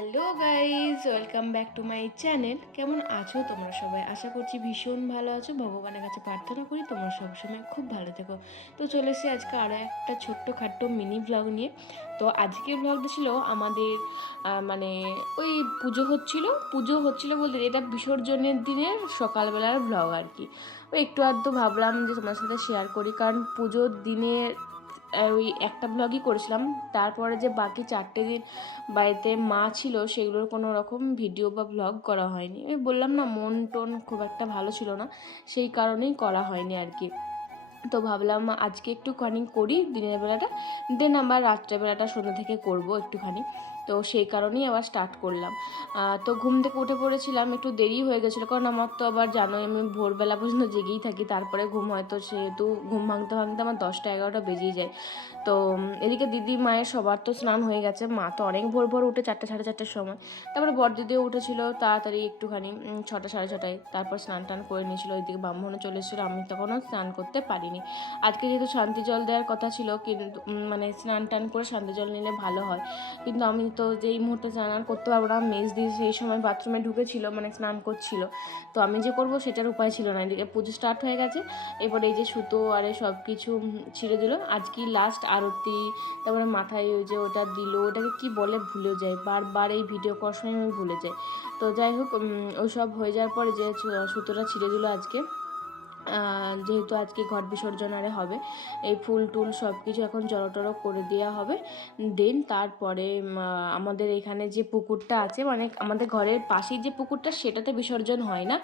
Hello guys welcome back to my channel. কেমন আছো তোমরা সবাই? আশা করছি ভীষণ ভালো আছো। ভগবানের কাছে প্রার্থনা করি তোমরা সবসময় খুব ভালো থেকো। তো চলে এসেছি আজকে আরও একটা ছোট্ট খাট্ট মিনি ব্লগ নিয়ে। তো আজকের ব্লগটা ছিল আমাদের মানে ওই পুজো হচ্ছিল। পুজো হচ্ছিল বলতে এটা বিসর্জনের দিনের সকালবেলার ব্লগ আর কি। ওই একটু আধটু ভাবলাম যে তোমার সাথে শেয়ার করি, কারণ পুজোর দিনের ওই একটা ব্লগই করেছিলাম। তারপরে যে বাকি চারটে দিন বাড়িতে মা ছিল, সেগুলোর কোনো রকম ভিডিও বা ব্লগ করা হয়নি। ওই বললাম না মন টোন খুব একটা ভালো ছিল না, সেই কারণেই করা হয়নি আর কি। তো ভাবলাম আজকে একটুখানি করি, দিনের বেলাটা। দেন আবার রাত্রেবেলাটা সন্ধ্যা থেকে করব একটুখানি। তো সেই কারণেই আবার স্টার্ট করলাম। তো ঘুম থেকে উঠে পড়েছিলাম, একটু দেরি হয়ে গেছিল। কারণ আমার তো আবার জানোই, আমি ভোরবেলা পর্যন্ত জেগেই থাকি, তারপরে ঘুম হয়তো সেহেতু ঘুম ভাঙতে ভাঙতে আমার দশটা এগারোটা বেজেই যায়। তো এদিকে দিদি, মায়ের সবার তো স্নান হয়ে গেছে। মা তো অনেক ভোর ভোর উঠে চারটে, সাড়ে চারটের সময়। তারপরে বর দিদিও উঠেছিল তাড়াতাড়ি একটুখানি ছটা, সাড়ে ছটায়। তারপর স্নান টান করে নিয়েছিল। ওইদিকে ব্রাহ্মণও চলে এসেছিল। আমি তখনও স্নান করতে পারিনি আজকে যেহেতু শান্তি জল দেওয়ার কথা ছিল, কিন্তু মানে স্নান টান করে শান্তি জল নিলে ভালো হয়। কিন্তু আমি তো যেই মুহূর্তে স্নান করতে পারব না মেজ দিয়ে সেই সময় বাথরুমে ঢুকেছিল মানে স্নান করছিল। তো আমি যে করব সেটার উপায় ছিল না। এদিকে পুজো স্টার্ট হয়ে গেছে, এরপরে এই যে সুতো আর সব কিছু ছিঁড়ে দিল। আজকে লাস্ট আরতি, তারপরে মাথায় ওই যে ওটা দিল, ওটাকে কি বলে ভুলে যাই। বারবার এই ভিডিও করার সময় আমি ভুলে যাই। তো যাই হোক ওই সব হয়ে যাওয়ার পরে যে সুতোটা ছিঁড়ে দিল আজকে। যেহেতু আজকে ঘট বিসর্জন আরে হবে, এই ফুল টুল সব কিছু এখন জড়ো করে দেওয়া হবে। দেন তারপরে আমাদের এখানে যে পুকুরটা আছে মানে আমাদের ঘরের পাশেই যে পুকুরটা, সেটাতে বিসর্জন হয় না।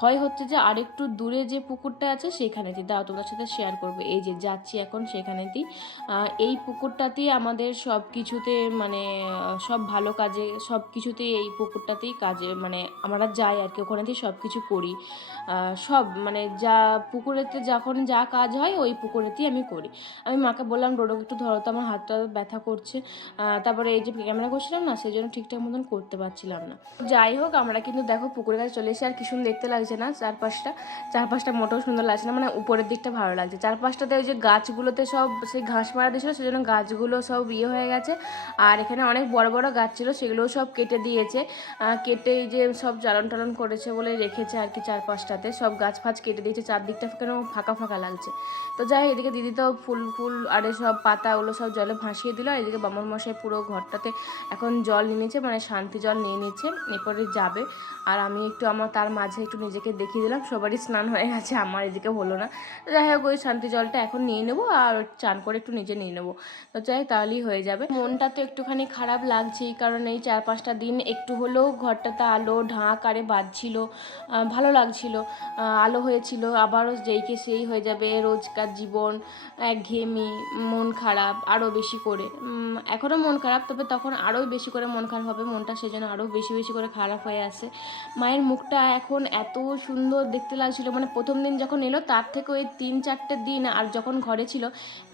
হয় হচ্ছে যে আরেকটু দূরে যে পুকুরটা আছে সেখানেতেই দাও তোমাদের সাথে শেয়ার করবে। এই যে যাচ্ছি এখন সেখানেতেই এই পুকুরটাতেই আমাদের সব কিছুতে মানে সব ভালো কাজে সব কিছুতেই এই পুকুরটাতেই কাজে মানে আমরা যাই আর কি। ওখানেতেই সব কিছু করি। সব মানে যা পুকুরেতে যখন যা কাজ হয়, ওই পুকুরেতেই আমি করি। আমি মাকে বললাম, ডোডোকে একটু ধরো তো, আমার হাতটা ব্যথা করছে। তারপরে এই যে ক্যামেরা করছিলাম না, সেই জন্য ঠিকঠাক মতন করতে পারছিলাম না। যাই হোক, আমরা কিন্তু দেখো পুকুরের কাছে চলে এসে আর কি সুন্দর দেখতে লাগছে না চারপাশটা? চারপাশটা মোটেও সুন্দর লাগছে না মানে উপরের দিকটা ভালো লাগছে। চারপাশটাতে ওই যে গাছগুলোতে সব সেই ঘাস মারা দিয়েছিল সেজন্য গাছগুলো সব ইয়ে হয়ে গেছে। আর এখানে অনেক বড় বড় গাছ ছিল, সেগুলোও সব কেটে দিয়েছে। কেটে এই যে সব জ্বালন টালন করেছে বলে রেখেছে আর কি চারপাশটাতে। সব গাছ ফাছ কেটে দিয়েছে চারদিকটা কেন ফাঁকা ফাঁকা লাগছে। তো যাই এদিকে দিদি তো ফুল ফুল, আর সব পাতা ওগুলো সব জলে ভাসিয়ে দিল, আর এদিকে বামন মশাই পুরো ঘরটাতে এখন জল নিয়ে নিচ্ছে মানে শান্তি জল নিয়ে নিচ্ছে, এরপরে যাবে। আর আমি একটু আমার, তার মাঝে একটু নিজেকে দেখিয়ে দিলাম, সবারই স্নান হয়ে গেছে, আমার এদিকে হলো না। তো যাই হোক, ওই শান্তি জলটা এখন নিয়ে নেব, আর চান করে একটু নিজে নিয়ে নেব। তো চাই তাহলেই হয়ে যাবে। মনটা তো একটুখানি খারাপ লাগছেই, কারণ এই চার পাঁচটা দিন একটু হলেও ঘরটাতে আলো, ঢাক, আরে বাজছিল ভালো লাগছিল আলো হয়েছিল আবারও যেইকে সেই হয়ে যাবে, রোজকার জীবন একঘেয়েমি মন খারাপ, আরও বেশি করে। এখনও মন খারাপ, তবে তখন আরও বেশি করে মন খারাপ হবে, মনটা সেজন্য আরও বেশি বেশি করে খারাপ হয়ে আসে মায়ের মুখটা এখন এত সুন্দর দেখতে লাগছিল মানে প্রথম দিন যখন এলো, তার থেকে ওই তিন চারটে দিন আর যখন ঘরে ছিল,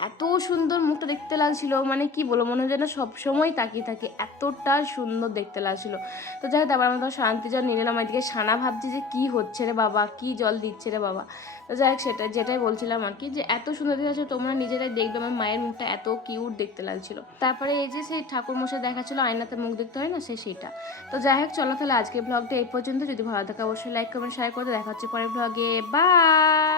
এত সুন্দর মুখটা দেখতে লাগছিল মানে কি বলব, মনে হয় যেন সবসময় তাকিয়ে থাকে, এতটা সুন্দর দেখতে লাগছিল। তো যাই হোক তারপর আমরা শান্তি জল নিয়ে নিলাম, এদিকে সানা ভাবছি যে কি হচ্ছে রে বাবা, কি জল দিচ্ছে রে বাবা। তো যাই হোক সেটা যেটাই বলছিলাম আর কি, যে এত সুন্দর দেখাচ্ছে তোমরা নিজেরাই দেখবে, আমার মায়ের মুখটা এত কিউট দেখতে লাগছিল। তারপরে এই যে সেই ঠাকুর মশাই দেখাচ্ছিল, আয়নাতে মুখ দেখতে হয় না, সে সেটা তো যাই হোক, চলো তাহলে আজকে ব্লগটা এই পর্যন্ত। যদি ভালো থাকে, অবশ্যই লাইক কমেন্ট শেয়ার করতে দেখা হচ্ছে পরের ব্লগে বাই